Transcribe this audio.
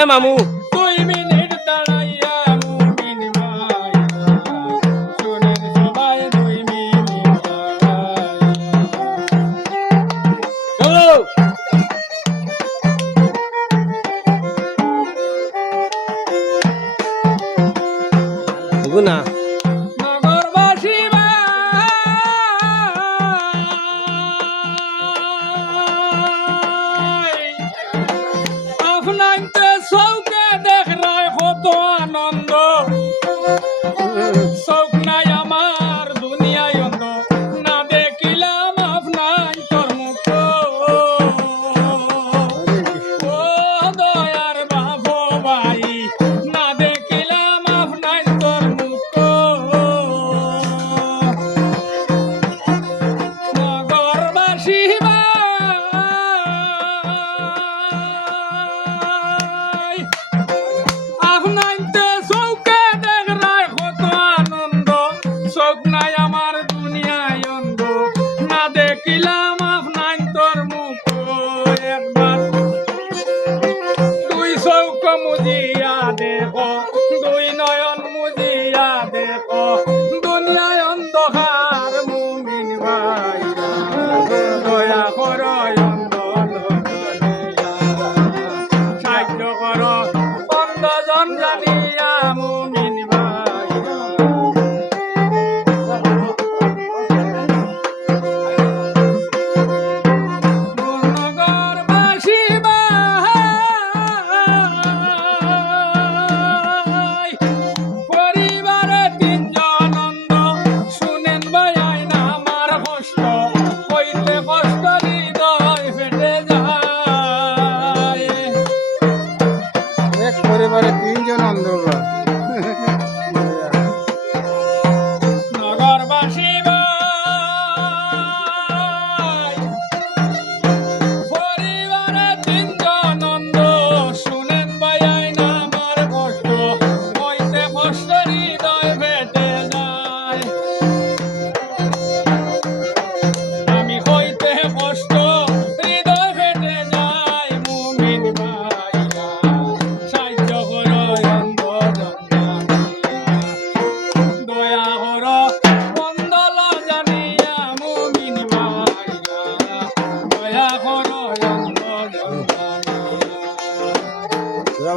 হ্যাঁ মামু। দুই মিনিট দাঁড়াইয়া মুমিন মাইয়া শোনেন সবাই দুই মিনিট দাঁড়াইয়া চলো না। পরিবারে তিনজন অন্ধ